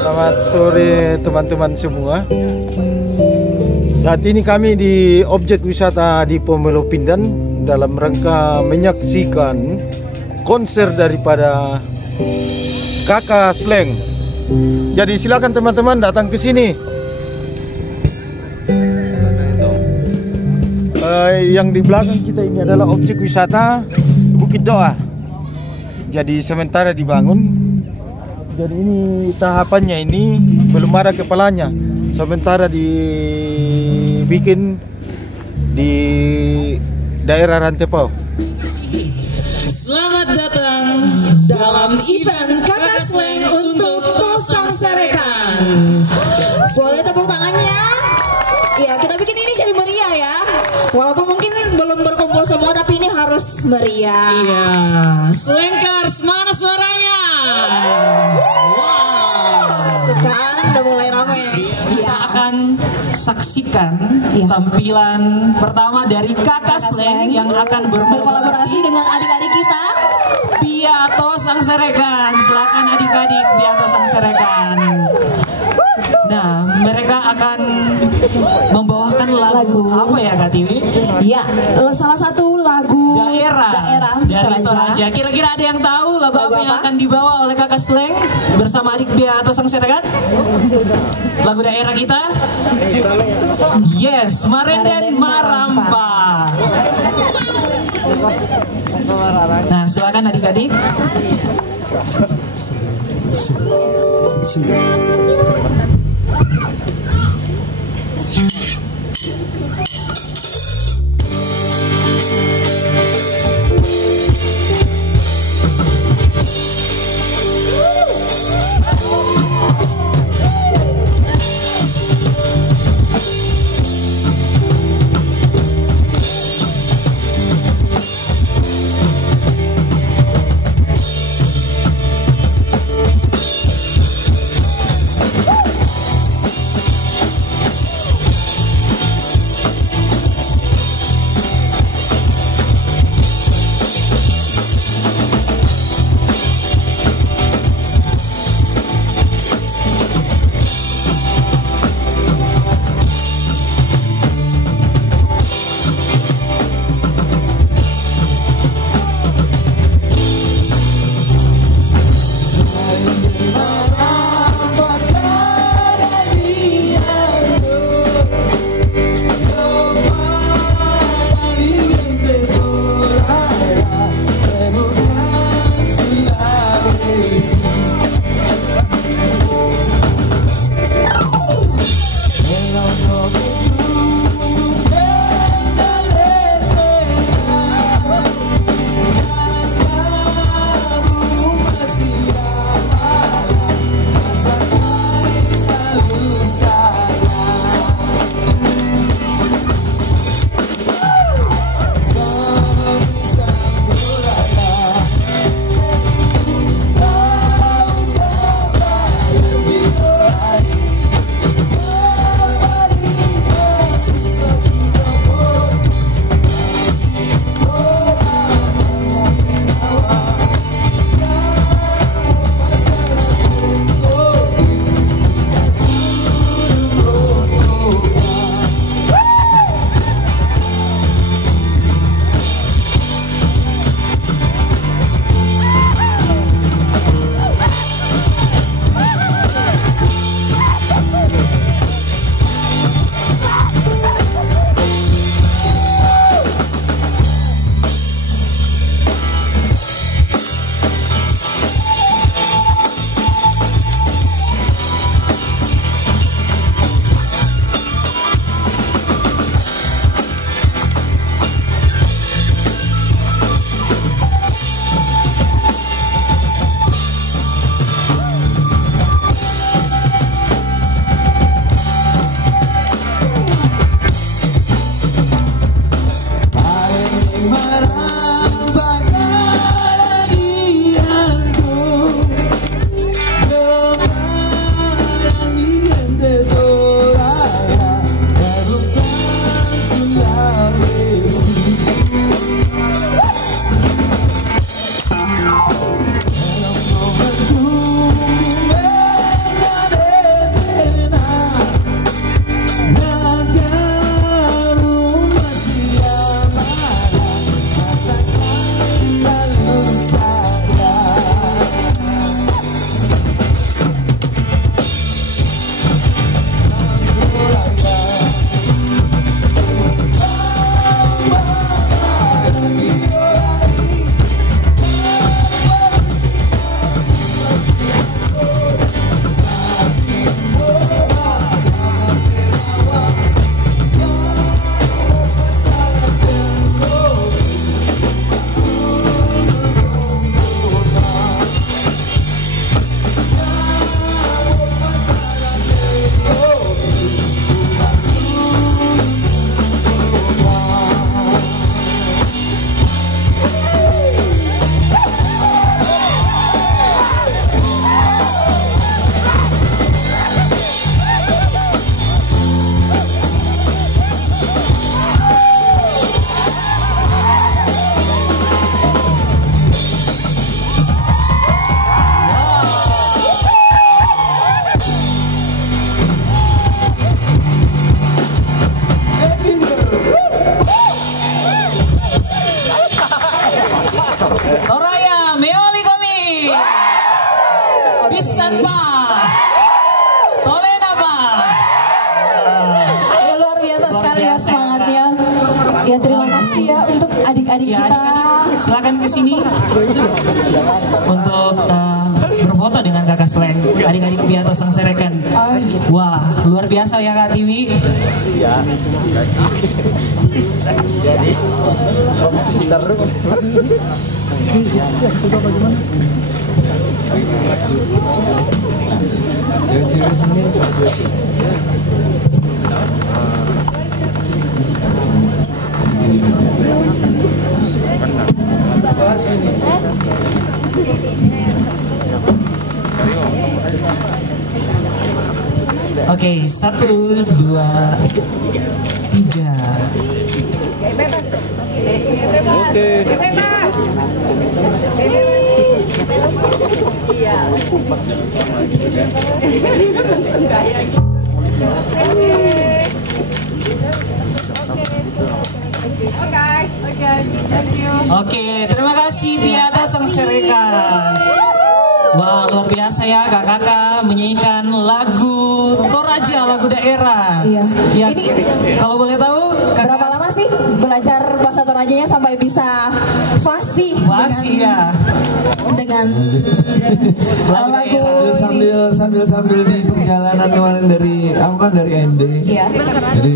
Selamat sore teman-teman semua. Saat ini kami di objek wisata di Pomelo Pindan dalam rangka menyaksikan konser daripada Kakak Sleng. Jadi silakan teman-teman datang ke sini. Yang di belakang kita ini adalah objek wisata Bukit Doa. Jadi sementara dibangun. Jadi ini tahapannya ini belum ada kepalanya. Sementara dibikin di daerah Rantepao. Selamat datang dalam event Kakak Sleng untuk Tosang Serekan. Boleh tepuk tangannya? Ya, kita bikin ini jadi meriah ya. Walaupun mungkin belum berkumpul semua, tapi ini harus meriah. Iya, Slengkars mana suaranya? Wow, itu kan udah mulai ramai. Kita akan saksikan tampilan pertama dari Kakak Sleng yang akan berkolaborasi dengan adik-adik kita. Piato Sang Serekan. Silakan adik-adik Piato Sang Serekan. Nah, mereka akan membawakan lagu apa ya Kak Tiwi? Ya, salah satu lagu daerah dari Toraja. Kira-kira ada yang tahu lagu apa yang akan dibawa oleh Kakak Sleng bersama adik Piato Sang Serekan? Lagu daerah kita? Yes, Marenden Marampa. Nah, silakan adik-adik. Bisa Pak. Tolena Pak. Ya, luar biasa sekali ya semangatnya. Ya terima kasih ya untuk adik-adik Ya, kita. adik-adik, silakan ke sini untuk berfoto dengan Kakak Sleng, adik-adik Biato Sang Serekan. Oh, gitu. Wah, luar biasa ya Kak Tiwi. Jadi bentar dulu. Cewek-cewek sini. Oke, 1, 2, 3. Oke. Oke, terima kasih Biato Sang Serekan. Wah, luar biasa ya kakak-kakak menyanyikan lagu Toraja, lagu daerah. Iya. Ya, Ini kalau boleh tahu berapa lama sih belajar bahasa Torajanya sampai bisa fasih Fasih ya. dengan lagu ini? sambil di perjalanan kemarin dari aku kan dari ND. Iya. Jadi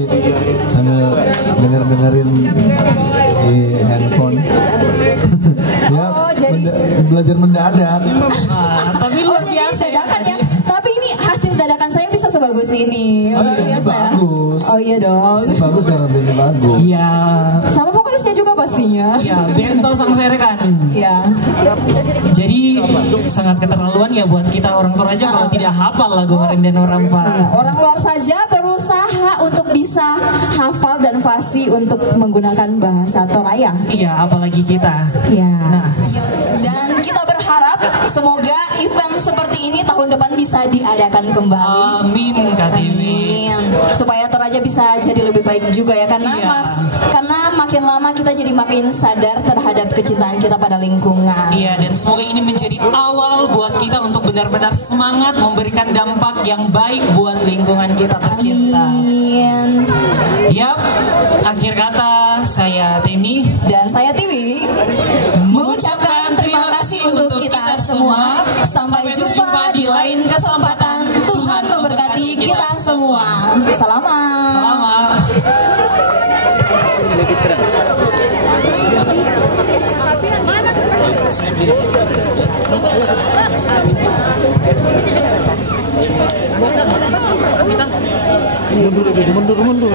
sambil dengerin di handphone. Ya, Oh, jadi belajar mendadak. Tapi Oh, luar jadi biasa dadakan ya. Tapi ini hasil dadakan saya bisa sebagus ini. Oh, Luar iya, biasa ya. bagus. Oh iya dong. Bagus karena bandnya bagus. Iya. Sama vokalisnya juga pastinya. Ya, Bento Sang Serekan. Iya. Jadi sangat keterlaluan ya buat kita orang Toraja kalau tidak hafal lagu Marindan Ya, Rampa. orang luar saja berusaha untuk bisa hafal dan fasih untuk menggunakan bahasa Toraya. Iya, apalagi kita. Ya. Nah, Dan kita berharap semoga event seperti ini tahun depan bisa diadakan kembali. amin Kak Tiwi. Amin. Supaya Toraja bisa jadi lebih baik juga ya karena Iya. karena makin lama kita jadi makin sadar terhadap kecintaan kita pada lingkungan. Iya, dan semoga ini menjadi awal buat kita untuk benar-benar semangat memberikan dampak yang baik buat lingkungan kita tercinta. Amin. Yap, akhir kata saya Teni Dan saya Tiwi mengucapkan terima kasih untuk kita semua. Sampai jumpa di lain kesempatan. Tuhan memberkati kita semua. Selamat. Selamat. Mundur.